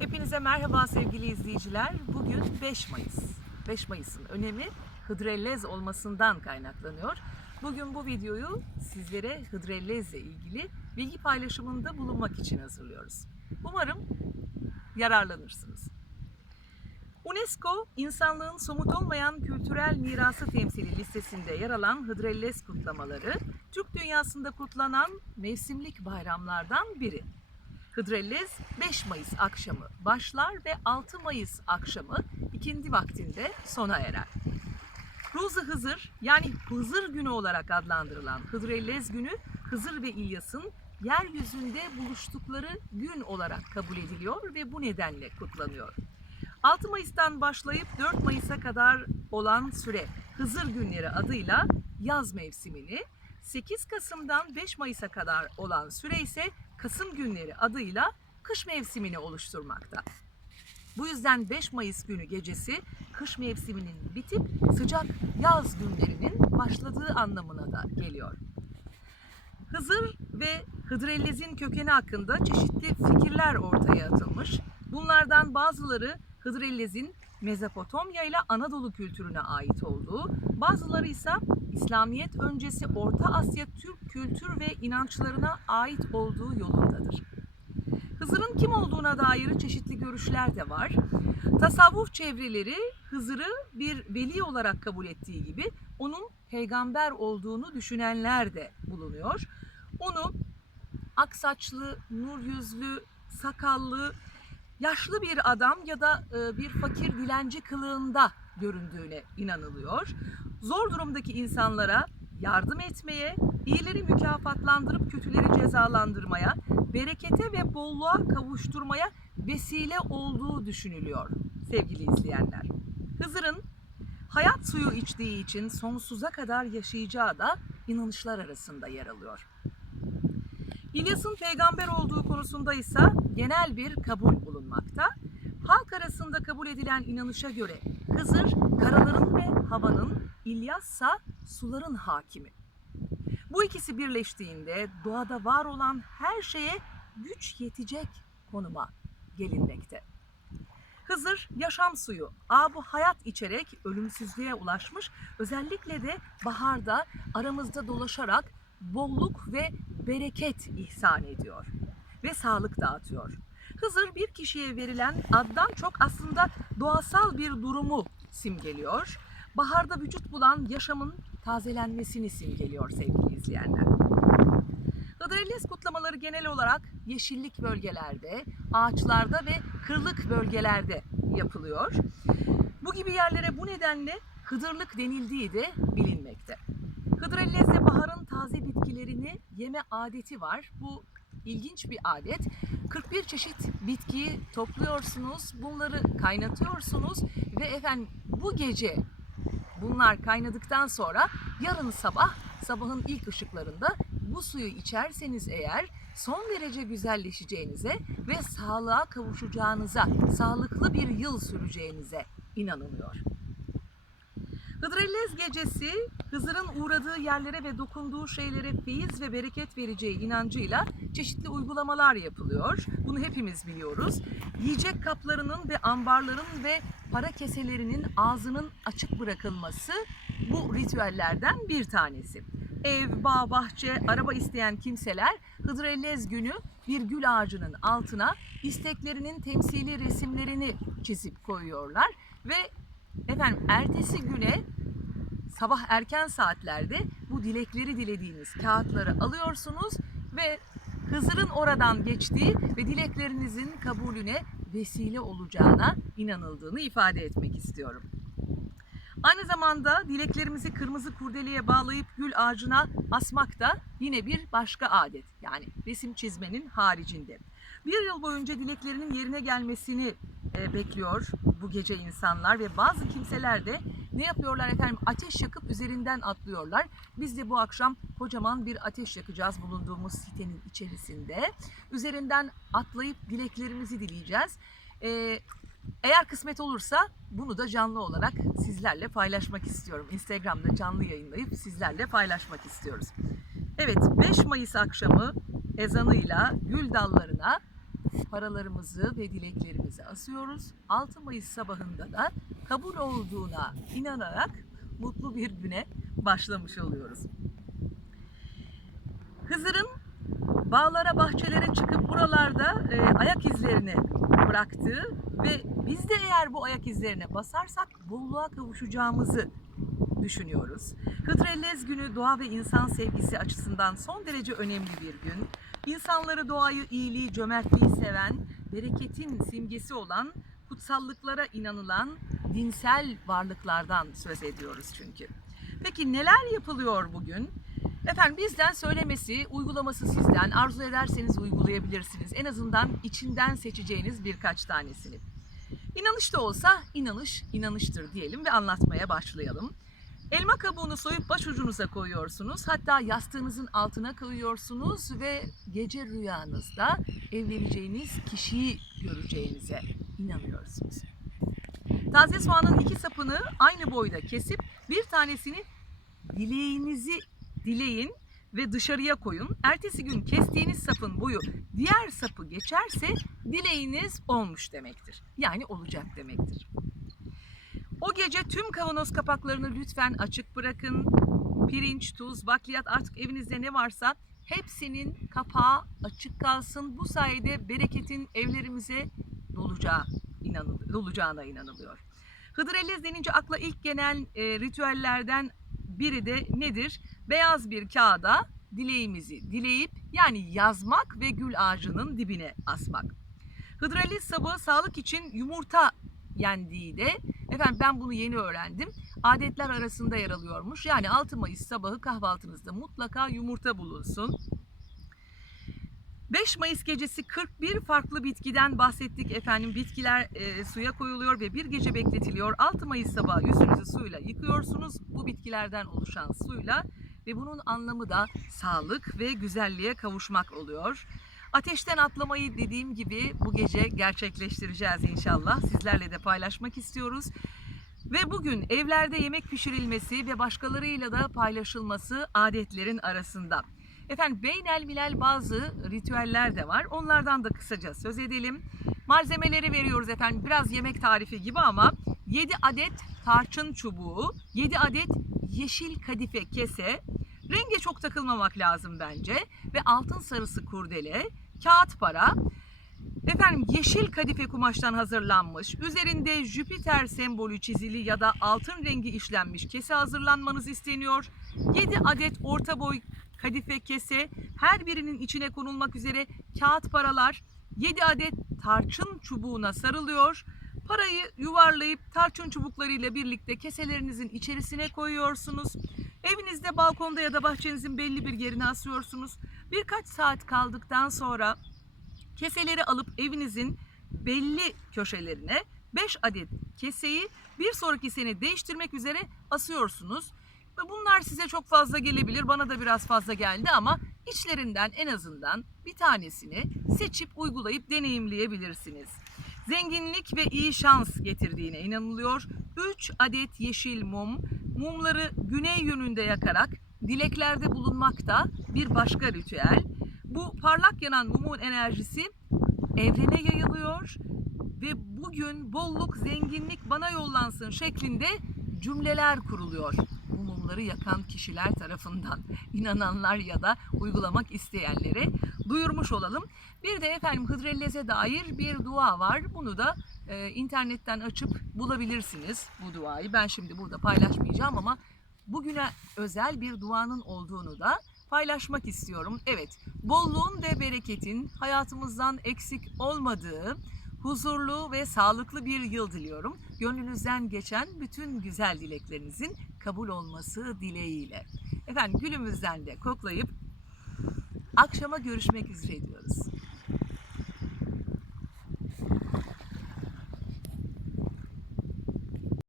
Hepinize merhaba sevgili izleyiciler. Bugün 5 Mayıs. 5 Mayıs'ın önemi Hıdrellez olmasından kaynaklanıyor. Bugün bu videoyu sizlere Hıdrellez'le ilgili bilgi paylaşımında bulunmak için hazırlıyoruz. Umarım yararlanırsınız. UNESCO, insanlığın somut olmayan kültürel mirası temsili listesinde yer alan Hıdrellez kutlamaları, Türk dünyasında kutlanan mevsimlik bayramlardan biri. Hıdrellez 5 Mayıs akşamı başlar ve 6 Mayıs akşamı ikindi vaktinde sona erer. Ruzu Hızır yani Hızır günü olarak adlandırılan Hıdrellez günü Hızır ve İlyas'ın yeryüzünde buluştukları gün olarak kabul ediliyor ve bu nedenle kutlanıyor. 6 Mayıs'tan başlayıp 4 Mayıs'a kadar olan süre Hızır günleri adıyla yaz mevsimini, 8 Kasım'dan 5 Mayıs'a kadar olan süre ise Kasım günleri adıyla kış mevsimini oluşturmakta. Bu yüzden 5 Mayıs günü gecesi kış mevsiminin bitip sıcak yaz günlerinin başladığı anlamına da geliyor. Hızır ve Hıdrellez'in kökeni hakkında çeşitli fikirler ortaya atılmış. Bunlardan bazıları Hıdrellez'in Mezopotamya ile Anadolu kültürüne ait olduğu, bazıları ise İslamiyet öncesi Orta Asya Türk kültür ve inançlarına ait olduğu yolundadır. Hızır'ın kim olduğuna dair çeşitli görüşler de var. Tasavvuf çevreleri Hızır'ı bir veli olarak kabul ettiği gibi onun peygamber olduğunu düşünenler de bulunuyor. Onu aksaçlı, nur yüzlü, sakallı, yaşlı bir adam ya da e, bir fakir dilenci kılığında göründüğüne inanılıyor. Zor durumdaki insanlara yardım etmeye, iyileri mükafatlandırıp kötüleri cezalandırmaya, berekete ve bolluğa kavuşturmaya vesile olduğu düşünülüyor sevgili izleyenler. Hızır'ın hayat suyu içtiği için sonsuza kadar yaşayacağı da inanışlar arasında yer alıyor. İlyas'ın peygamber olduğu konusunda ise genel bir kabul bulunmakta. Halk arasında kabul edilen inanışa göre Hızır karaların ve havanın, İlyassa suların hakimi. Bu ikisi birleştiğinde doğada var olan her şeye güç yetecek konuma gelinmekte. Hızır yaşam suyu, abu hayat içerek ölümsüzlüğe ulaşmış. Özellikle de baharda aramızda dolaşarak bolluk ve bereket ihsan ediyor ve sağlık dağıtıyor. Hızır bir kişiye verilen addan çok aslında doğasal bir durumu simgeliyor. Baharda vücut bulan yaşamın tazelenmesini simgeliyor sevgili izleyenler. Hıdrellez kutlamaları genel olarak yeşillik bölgelerde, ağaçlarda ve kırlık bölgelerde yapılıyor. Bu gibi yerlere bu nedenle Hıdırlık denildiği de bilinmekte. Hıdrellez'de baharın taze bitkilerini yeme adeti var. Bu ilginç bir adet. 41 çeşit bitkiyi topluyorsunuz, bunları kaynatıyorsunuz ve efendim bu gece bunlar kaynadıktan sonra yarın sabah sabahın ilk ışıklarında bu suyu içerseniz eğer son derece güzelleşeceğinize ve sağlığa kavuşacağınıza, sağlıklı bir yıl süreceğinize inanılıyor. Hıdrellez gecesi Hızır'ın uğradığı yerlere ve dokunduğu şeylere feyiz ve bereket vereceği inancıyla çeşitli uygulamalar yapılıyor. Bunu hepimiz biliyoruz. Yiyecek kaplarının ve ambarların ve para keselerinin ağzının açık bırakılması bu ritüellerden bir tanesi. Ev, bağ, bahçe, araba isteyen kimseler Hıdrellez günü bir gül ağacının altına isteklerinin temsili resimlerini çizip koyuyorlar ve efendim ertesi güne sabah erken saatlerde bu dilekleri dilediğiniz kağıtları alıyorsunuz ve Hızır'ın oradan geçtiği ve dileklerinizin kabulüne vesile olacağına inanıldığını ifade etmek istiyorum. Aynı zamanda dileklerimizi kırmızı kurdeleye bağlayıp gül ağacına asmak da yine bir başka adet. Yani resim çizmenin haricinde. Bir yıl boyunca dileklerinin yerine gelmesini e, bekliyor bu gece insanlar ve bazı kimseler de ne yapıyorlar efendim ateş yakıp üzerinden atlıyorlar. Biz de bu akşam kocaman bir ateş yakacağız bulunduğumuz sitenin içerisinde. Üzerinden atlayıp dileklerimizi dileyeceğiz. E, eğer kısmet olursa bunu da canlı olarak sizlerle paylaşmak istiyorum. Instagram'da canlı yayınlayıp sizlerle paylaşmak istiyoruz. Evet 5 Mayıs akşamı ezanıyla gül dallarına paralarımızı ve dileklerimizi asıyoruz. 6 Mayıs sabahında da kabul olduğuna inanarak mutlu bir güne başlamış oluyoruz. Hızır'ın bağlara, bahçelere çıkıp buralarda e, ayak izlerini bıraktığı ve biz de eğer bu ayak izlerine basarsak bolluğa kavuşacağımızı düşünüyoruz. Hıdrellez günü doğa ve insan sevgisi açısından son derece önemli bir gün. İnsanları doğayı, iyiliği, cömertliği seven, bereketin simgesi olan, kutsallıklara inanılan dinsel varlıklardan söz ediyoruz çünkü. Peki neler yapılıyor bugün? Efendim bizden söylemesi, uygulaması sizden. Arzu ederseniz uygulayabilirsiniz. En azından içinden seçeceğiniz birkaç tanesini. İnanış da olsa inanış inanıştır diyelim ve anlatmaya başlayalım. Elma kabuğunu soyup başucunuza koyuyorsunuz. Hatta yastığınızın altına koyuyorsunuz ve gece rüyanızda evleneceğiniz kişiyi göreceğinize inanıyorsunuz. Taze soğanın iki sapını aynı boyda kesip bir tanesini dileğinizi dileyin ve dışarıya koyun. Ertesi gün kestiğiniz sapın boyu diğer sapı geçerse dileğiniz olmuş demektir. Yani olacak demektir. O gece tüm kavanoz kapaklarını lütfen açık bırakın. Pirinç, tuz, bakliyat artık evinizde ne varsa hepsinin kapağı açık kalsın. Bu sayede bereketin evlerimize dolacağı inanıl- dolacağına inanılıyor. Hıdrellez denince akla ilk gelen e, ritüellerden biri de nedir? Beyaz bir kağıda dileğimizi dileyip yani yazmak ve gül ağacının dibine asmak. Hıdrellez sabahı sağlık için yumurta yendiği de efendim ben bunu yeni öğrendim. Adetler arasında yer alıyormuş. Yani 6 Mayıs sabahı kahvaltınızda mutlaka yumurta bulunsun. 5 Mayıs gecesi 41 farklı bitkiden bahsettik efendim. Bitkiler e, suya koyuluyor ve bir gece bekletiliyor. 6 Mayıs sabahı yüzünüzü suyla yıkıyorsunuz. Bu bitkilerden oluşan suyla ve bunun anlamı da sağlık ve güzelliğe kavuşmak oluyor. Ateşten atlamayı dediğim gibi bu gece gerçekleştireceğiz inşallah. Sizlerle de paylaşmak istiyoruz. Ve bugün evlerde yemek pişirilmesi ve başkalarıyla da paylaşılması adetlerin arasında. Efendim beynel milel bazı ritüeller de var. Onlardan da kısaca söz edelim. Malzemeleri veriyoruz efendim. Biraz yemek tarifi gibi ama 7 adet tarçın çubuğu, 7 adet yeşil kadife kese, renge çok takılmamak lazım bence ve altın sarısı kurdele, kağıt para, Efendim yeşil kadife kumaştan hazırlanmış, üzerinde Jüpiter sembolü çizili ya da altın rengi işlenmiş kese hazırlanmanız isteniyor. 7 adet orta boy kadife kese, her birinin içine konulmak üzere kağıt paralar 7 adet tarçın çubuğuna sarılıyor. Parayı yuvarlayıp tarçın çubuklarıyla birlikte keselerinizin içerisine koyuyorsunuz. Evinizde balkonda ya da bahçenizin belli bir yerine asıyorsunuz. Birkaç saat kaldıktan sonra keseleri alıp evinizin belli köşelerine 5 adet keseyi bir sonraki sene değiştirmek üzere asıyorsunuz. Ve bunlar size çok fazla gelebilir. Bana da biraz fazla geldi ama içlerinden en azından bir tanesini seçip uygulayıp deneyimleyebilirsiniz. Zenginlik ve iyi şans getirdiğine inanılıyor. 3 adet yeşil mum, mumları güney yönünde yakarak dileklerde bulunmak da bir başka ritüel. Bu parlak yanan mumun enerjisi evrene yayılıyor ve bugün bolluk, zenginlik bana yollansın şeklinde cümleler kuruluyor. Mumları yakan kişiler tarafından inananlar ya da uygulamak isteyenlere duyurmuş olalım. Bir de efendim Hıdrellez'e dair bir dua var. Bunu da e, internetten açıp bulabilirsiniz bu duayı. Ben şimdi burada paylaşmayacağım ama bugüne özel bir duanın olduğunu da paylaşmak istiyorum. Evet, bolluğun ve bereketin hayatımızdan eksik olmadığı, huzurlu ve sağlıklı bir yıl diliyorum. Gönlünüzden geçen bütün güzel dileklerinizin kabul olması dileğiyle. Efendim gülümüzden de koklayıp akşama görüşmek üzere diyoruz.